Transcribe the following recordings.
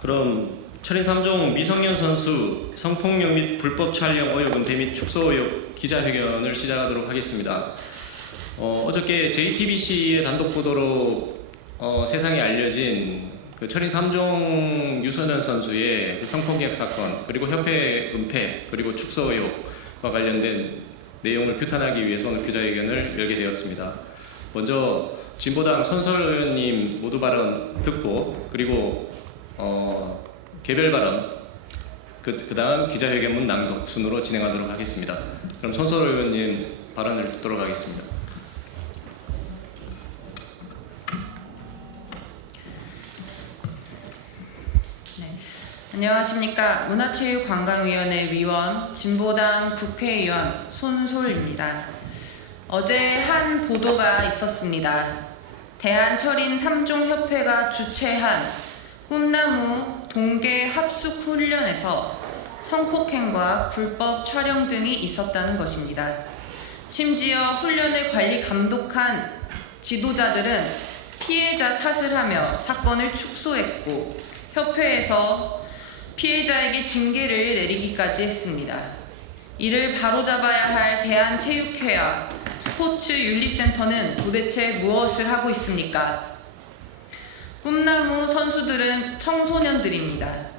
그럼 철인 3종 미성년 선수 성폭력 및 불법 촬영 의혹 은폐 및 축소 의혹 기자회견을 시작하도록 하겠습니다. 어저께 JTBC의 단독 보도로 세상에 알려진 그 철인 3종 유소년 선수의 성폭력 사건, 그리고 협회 은폐, 그리고 축소 의혹과 관련된 내용을 규탄하기 위해서 오늘 기자회견을 열게 되었습니다. 먼저 진보당 선설 의원님 모두 발언 듣고, 그리고 개별 발언, 그 다음 기자회견문 낭독 순으로 진행하도록 하겠습니다. 그럼 선설 의원님 발언을 듣도록 하겠습니다. 안녕하십니까. 문화체육관광위원회 위원, 진보당 국회의원 손솔입니다. 어제 한 보도가 있었습니다. 대한철인 3종 협회가 주최한 꿈나무 동계 합숙 훈련에서 성폭행과 불법 촬영 등이 있었다는 것입니다. 심지어 훈련을 관리 감독한 지도자들은 피해자 탓을 하며 사건을 축소했고, 협회에서 피해자에게 징계를 내리기까지 했습니다. 이를 바로잡아야 할 대한체육회와 스포츠윤리센터는 도대체 무엇을 하고 있습니까? 꿈나무 선수들은 청소년들입니다.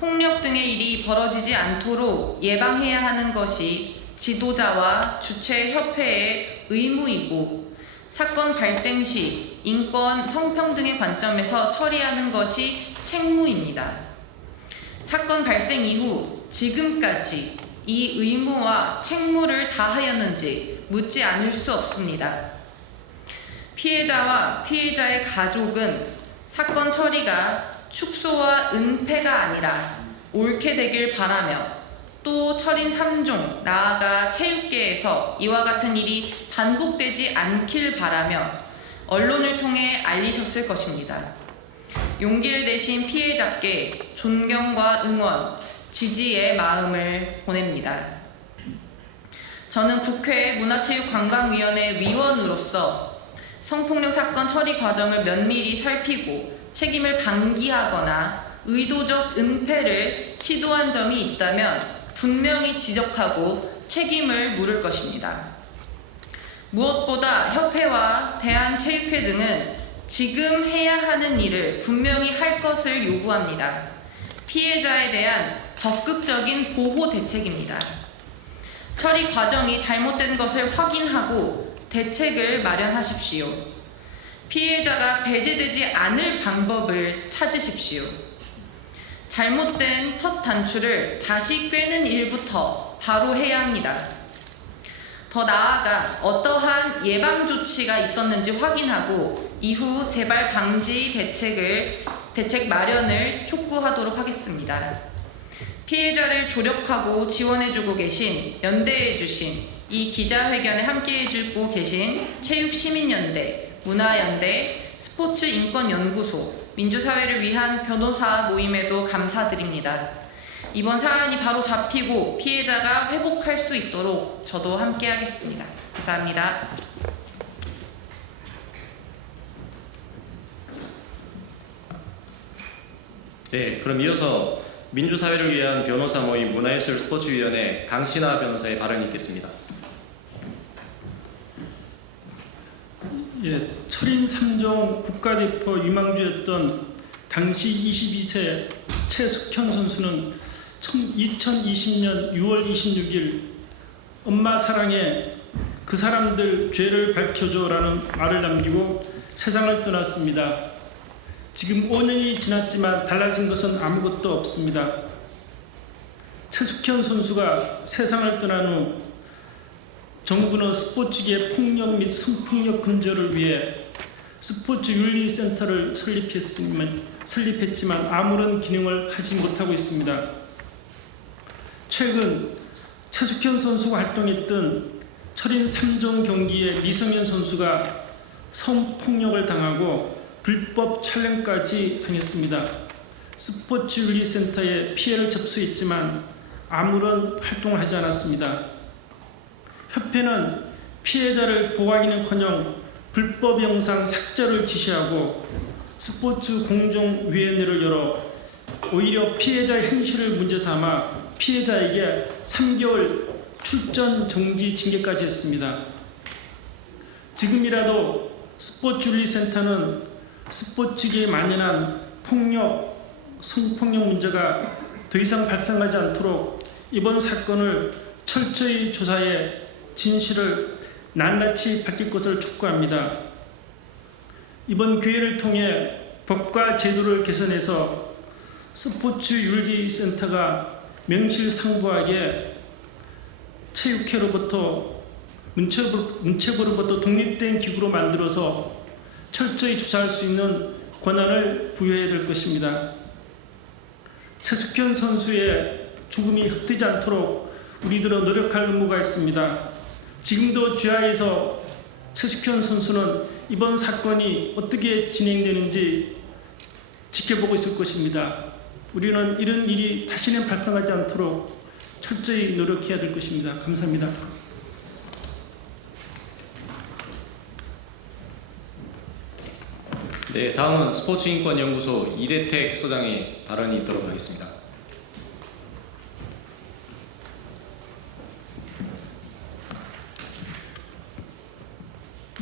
폭력 등의 일이 벌어지지 않도록 예방해야 하는 것이 지도자와 주최 협회의 의무이고, 사건 발생 시 인권, 성평등의 관점에서 처리하는 것이 책무입니다. 사건 발생 이후 지금까지 이 의무와 책무를 다하였는지 묻지 않을 수 없습니다. 피해자와 피해자의 가족은 사건 처리가 축소와 은폐가 아니라 옳게 되길 바라며, 또 철인 3종, 나아가 체육계에서 이와 같은 일이 반복되지 않길 바라며 언론을 통해 알리셨을 것입니다. 용기를 내신 피해자께 존경과 응원, 지지의 마음을 보냅니다. 저는 국회 문화체육관광위원회 위원으로서 성폭력 사건 처리 과정을 면밀히 살피고 책임을 방기하거나 의도적 은폐를 시도한 점이 있다면 분명히 지적하고 책임을 물을 것입니다. 무엇보다 협회와 대한체육회 등은 지금 해야 하는 일을 분명히 할 것을 요구합니다. 피해자에 대한 적극적인 보호 대책입니다. 처리 과정이 잘못된 것을 확인하고 대책을 마련하십시오. 피해자가 배제되지 않을 방법을 찾으십시오. 잘못된 첫 단추를 다시 꿰는 일부터 바로 해야 합니다. 더 나아가 어떠한 예방 조치가 있었는지 확인하고 이후 재발 방지 대책 마련을 촉구하도록 하겠습니다. 피해자를 조력하고 지원해주고 계신, 연대해주신, 이 기자회견에 함께해주고 계신 체육시민연대, 문화연대, 스포츠인권연구소, 민주사회를 위한 변호사 모임에도 감사드립니다. 이번 사안이 바로 잡히고 피해자가 회복할 수 있도록 저도 함께하겠습니다. 감사합니다. 네, 그럼 이어서 민주사회를 위한 변호사 모임 문화예술 스포츠위원회 강신아 변호사의 발언이 있겠습니다. 예, 철인 3종 국가대표 유망주였던 당시 22세 최숙현 선수는 2020년 6월 26일 엄마 사랑해 그 사람들 죄를 밝혀줘라는 말을 남기고 세상을 떠났습니다. 지금 5년이 지났지만 달라진 것은 아무것도 없습니다. 최숙현 선수가 세상을 떠난 후 정부는 스포츠계 폭력 및 성폭력 근절을 위해 스포츠윤리센터를 설립했지만 아무런 기능을 하지 못하고 있습니다. 최근 최숙현 선수가 활동했던 철인 3종 경기의 미성년 선수가 성폭력을 당하고 불법 촬영까지 당했습니다. 스포츠윤리센터에 피해를 접수했지만 아무런 활동을 하지 않았습니다. 협회는 피해자를 보호하기는커녕 불법 영상 삭제를 지시하고 스포츠 공정위원회를 열어 오히려 피해자 행실을 문제 삼아 피해자에게 3개월 출전 정지 징계까지 했습니다. 지금이라도 스포츠윤리센터는 스포츠계에 만연한 폭력, 성폭력 문제가 더 이상 발생하지 않도록 이번 사건을 철저히 조사해 진실을 낱낱이 밝힐 것을 촉구합니다. 이번 기회를 통해 법과 제도를 개선해서 스포츠윤리센터가 명실상부하게 체육회로부터 문체부로부터 독립된 기구로 만들어서 철저히 조사할 수 있는 권한을 부여해야 될 것입니다. 최숙현 선수의 죽음이 헛되지 않도록 우리들은 노력할 의무가 있습니다. 지금도 주하에서 최숙현 선수는 이번 사건이 어떻게 진행되는지 지켜보고 있을 것입니다. 우리는 이런 일이 다시는 발생하지 않도록 철저히 노력해야 될 것입니다. 감사합니다. 네, 다음은 스포츠인권연구소 이대택 소장의 발언이 있도록 하겠습니다.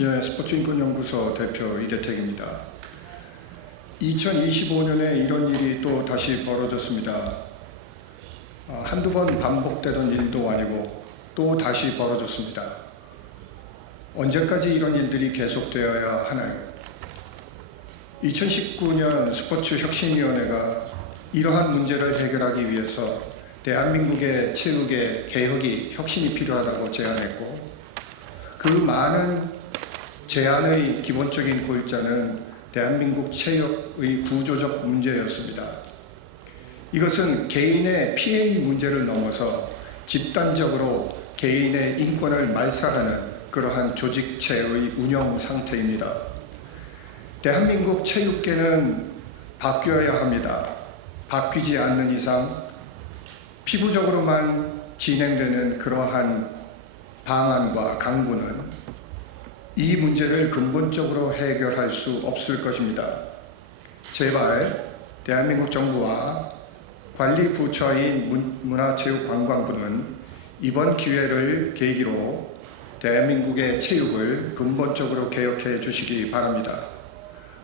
예, 스포츠인권연구소 대표 이대택입니다. 2025년에 이런 일이 또 다시 벌어졌습니다. 한두 번 반복되던 일도 아니고 또 다시 벌어졌습니다. 언제까지 이런 일들이 계속되어야 하나요? 2019년 스포츠혁신위원회가 이러한 문제를 해결하기 위해서 대한민국의 체육의 개혁이 혁신이 필요하다고 제안했고, 그 많은 제안의 기본적인 골자는 대한민국 체육의 구조적 문제였습니다. 이것은 개인의 피해의 문제를 넘어서 집단적으로 개인의 인권을 말살하는 그러한 조직체의 운영 상태입니다. 대한민국 체육계는 바뀌어야 합니다. 바뀌지 않는 이상 피부적으로만 진행되는 그러한 방안과 강구는 이 문제를 근본적으로 해결할 수 없을 것입니다. 제발 대한민국 정부와 관리부처인 문화체육관광부는 이번 기회를 계기로 대한민국의 체육을 근본적으로 개혁해 주시기 바랍니다.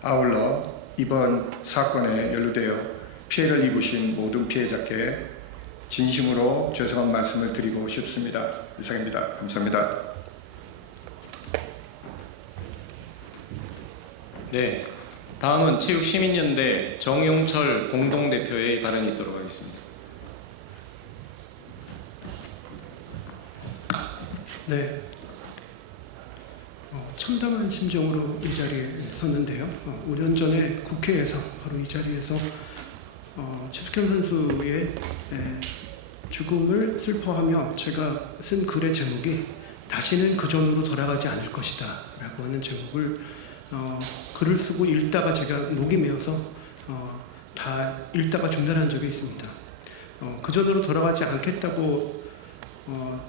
아울러 이번 사건에 연루되어 피해를 입으신 모든 피해자께 진심으로 죄송한 말씀을 드리고 싶습니다. 이상입니다. 감사합니다. 네, 다음은 체육시민연대 정용철 공동대표의 발언이 있도록 하겠습니다. 네, 참담한 심정으로 이 자리에 섰는데요. 5년 전에 국회에서 바로 이 자리에서 최숙현 선수의 죽음을 슬퍼하며 제가 쓴 글의 제목이 다시는 그 전으로 돌아가지 않을 것이다 라고 하는 제목을 글을 쓰고 읽다가 제가 목이 메어서 다 읽다가 중단한 적이 있습니다. 그 전으로 돌아가지 않겠다고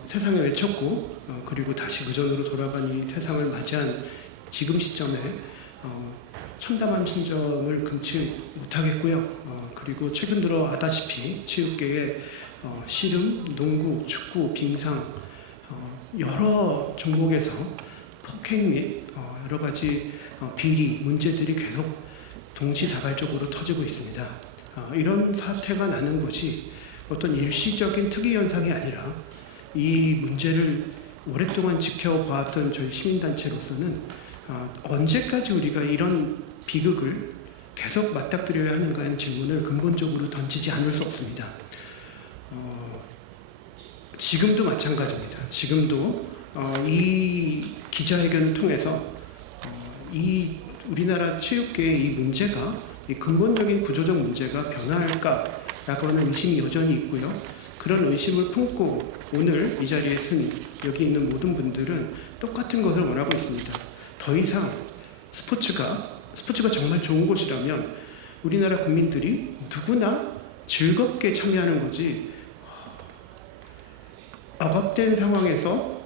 세상에 외쳤고 그리고 다시 그 전으로 돌아간 이 세상을 맞이한 지금 시점에 참담한 심정을 금치 못하겠고요. 그리고 최근 들어 아다시피 체육계에 씨름, 농구, 축구, 빙상 여러 종목에서 폭행 및 여러 가지 비리, 문제들이 계속 동시다발적으로 터지고 있습니다. 이런 사태가 나는 것이 어떤 일시적인 특이 현상이 아니라 이 문제를 오랫동안 지켜봐왔던 저희 시민단체로서는 언제까지 우리가 이런 비극을 계속 맞닥뜨려야 하는가 하는 질문을 근본적으로 던지지 않을 수 없습니다. 지금도 마찬가지입니다. 지금도 이 기자회견을 통해서 이 우리나라 체육계의 이 문제가, 이 근본적인 구조적 문제가 변화할까라고 하는 의심이 여전히 있고요. 그런 의심을 품고 오늘 이 자리에 쓴 여기 있는 모든 분들은 똑같은 것을 원하고 있습니다. 더 이상 스포츠가 정말 좋은 곳이라면 우리나라 국민들이 누구나 즐겁게 참여하는 거지 억압된 상황에서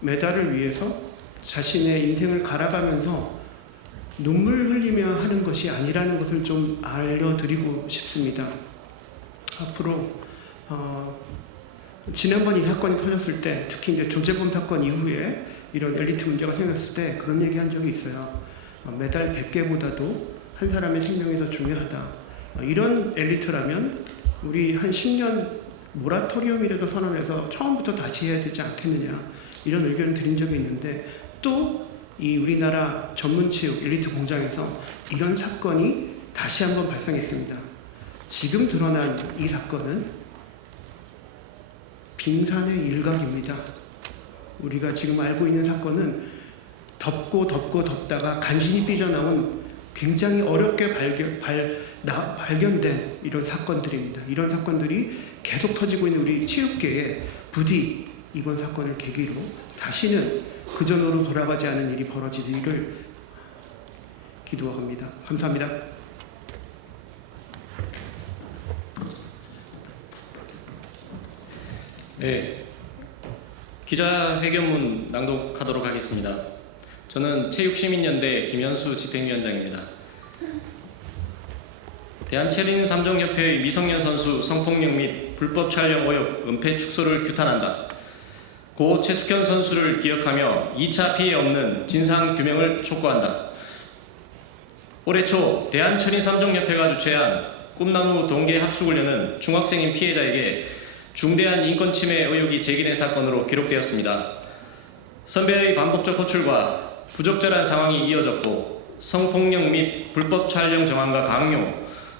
메달을 위해서 자신의 인생을 갈아가면서 눈물 흘리며 하는 것이 아니라는 것을 좀 알려드리고 싶습니다. 앞으로 지난번 이 사건이 터졌을 때, 특히 이제 조재범 사건 이후에 이런 엘리트 문제가 생겼을 때 그런 얘기한 적이 있어요. 메달 100개보다도 한 사람의 생명이 더 중요하다. 이런 엘리트라면 우리 한 10년 모라토리움이라도 선언해서 처음부터 다시 해야 되지 않겠느냐, 이런 의견을 드린 적이 있는데, 또 이 우리나라 전문체육 엘리트 공장에서 이런 사건이 다시 한번 발생했습니다. 지금 드러난 이 사건은 빙산의 일각입니다. 우리가 지금 알고 있는 사건은 덮다가 간신히 삐져나온 굉장히 어렵게 발견된 이런 사건들입니다. 이런 사건들이 계속 터지고 있는 우리 체육계에 부디 이번 사건을 계기로 다시는 그전으로 돌아가지 않은 일이 벌어지기를 기도합니다. 감사합니다. 네, 기자회견문 낭독하도록 하겠습니다. 저는 체육시민연대 김현수 집행위원장입니다. 대한체린 3종협회의 미성년 선수 성폭력 및 불법 촬영 의혹 은폐 축소를 규탄한다. 고 최숙현 선수를 기억하며 2차 피해 없는 진상 규명을 촉구한다. 올해 초 대한체린 3종협회가 주최한 꿈나무 동계 합숙훈련은 중학생인 피해자에게 중대한 인권 침해 의혹이 제기된 사건으로 기록되었습니다. 선배의 반복적 호출과 부적절한 상황이 이어졌고 성폭력 및 불법 촬영 정황과 강요,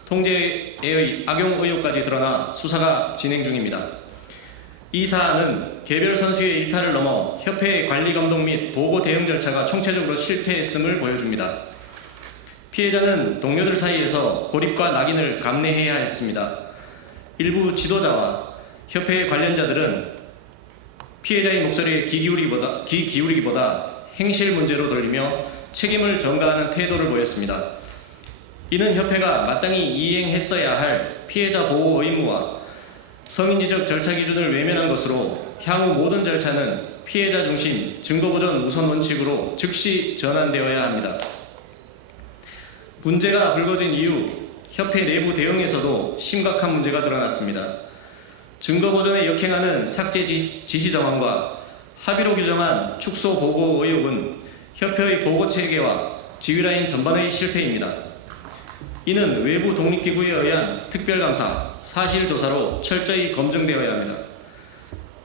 통제의 악용 의혹까지 드러나 수사가 진행 중입니다. 이 사안은 개별 선수의 일탈을 넘어 협회의 관리 감독 및 보고 대응 절차가 총체적으로 실패했음을 보여줍니다. 피해자는 동료들 사이에서 고립과 낙인을 감내해야 했습니다. 일부 지도자와 협회의 관련자들은 피해자의 목소리에 귀 기울이기보다 행실 문제로 돌리며 책임을 전가하는 태도를 보였습니다. 이는 협회가 마땅히 이행했어야 할 피해자 보호 의무와 성인지적 절차 기준을 외면한 것으로 향후 모든 절차는 피해자 중심, 증거보전 우선 원칙으로 즉시 전환되어야 합니다. 문제가 불거진 이후 협회 내부 대응에서도 심각한 문제가 드러났습니다. 증거보전에 역행하는 삭제 지시 정황과 합의로 규정한 축소 보고 의혹은 협회의 보고 체계와 지휘라인 전반의 실패입니다. 이는 외부 독립기구에 의한 특별감사, 사실조사로 철저히 검증되어야 합니다.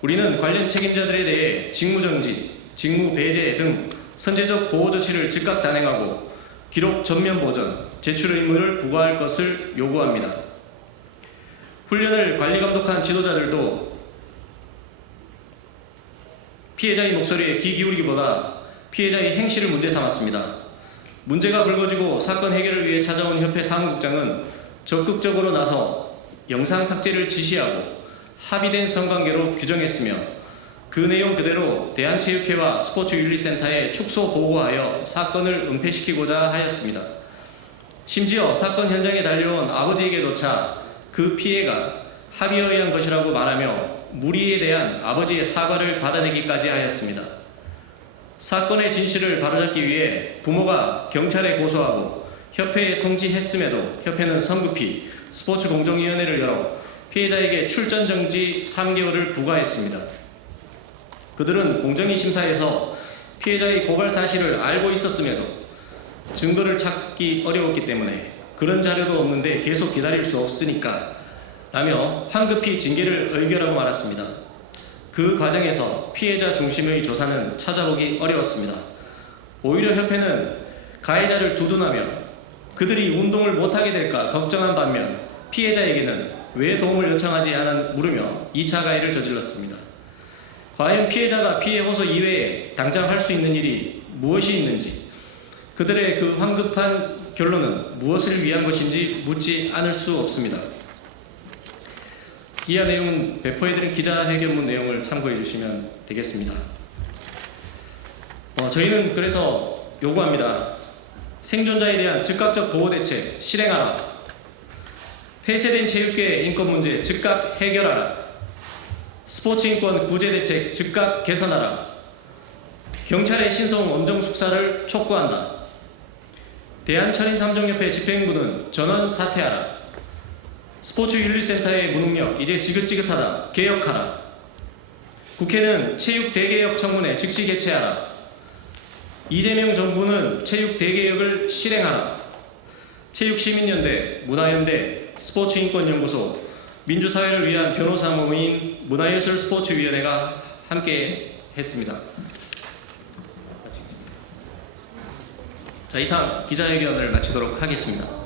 우리는 관련 책임자들에 대해 직무정지, 직무배제 등 선제적 보호조치를 즉각 단행하고 기록 전면 보전, 제출 의무를 부과할 것을 요구합니다. 훈련을 관리감독한 지도자들도 피해자의 목소리에 귀 기울이기보다 피해자의 행실을 문제 삼았습니다. 문제가 불거지고 사건 해결을 위해 찾아온 협회 사무국장은 적극적으로 나서 영상 삭제를 지시하고 합의된 성관계로 규정했으며 그 내용 그대로 대한체육회와 스포츠윤리센터에 축소 보고하여 사건을 은폐시키고자 하였습니다. 심지어 사건 현장에 달려온 아버지에게조차 그 피해가 합의에 의한 것이라고 말하며 무리에 대한 아버지의 사과를 받아내기까지 하였습니다. 사건의 진실을 바로잡기 위해 부모가 경찰에 고소하고 협회에 통지했음에도 협회는 성급히 스포츠공정위원회를 열어 피해자에게 출전 정지 3개월을 부과했습니다. 그들은 공정위 심사에서 피해자의 고발 사실을 알고 있었음에도 증거를 찾기 어려웠기 때문에 그런 자료도 없는데 계속 기다릴 수 없으니까 라며 황급히 징계를 의결하고 말았습니다. 그 과정에서 피해자 중심의 조사는 찾아보기 어려웠습니다. 오히려 협회는 가해자를 두둔하며 그들이 운동을 못하게 될까 걱정한 반면 피해자에게는 왜 도움을 요청하지 물으며 2차 가해를 저질렀습니다. 과연 피해자가 피해 호소 이외에 당장 할 수 있는 일이 무엇이 있는지, 그들의 그 황급한 결론은 무엇을 위한 것인지 묻지 않을 수 없습니다. 이하 내용은 배포해드린 기자회견문 내용을 참고해 주시면 되겠습니다. 저희는 그래서 요구합니다. 생존자에 대한 즉각적 보호대책 실행하라. 폐쇄된 체육계 인권 문제 즉각 해결하라. 스포츠 인권 구제 대책 즉각 개선하라. 경찰의 신속 원정 숙사를 촉구한다. 대한철인3종협회 집행부는 전원 사퇴하라. 스포츠윤리센터의 무능력 이제 지긋지긋하다. 개혁하라. 국회는 체육 대개혁 청문회 즉시 개최하라. 이재명 정부는 체육 대개혁을 실행하라. 체육시민연대, 문화연대, 스포츠인권연구소, 민주사회를 위한 변호사 모임 문화예술스포츠위원회가 함께 했습니다. 자, 이상 기자회견을 마치도록 하겠습니다.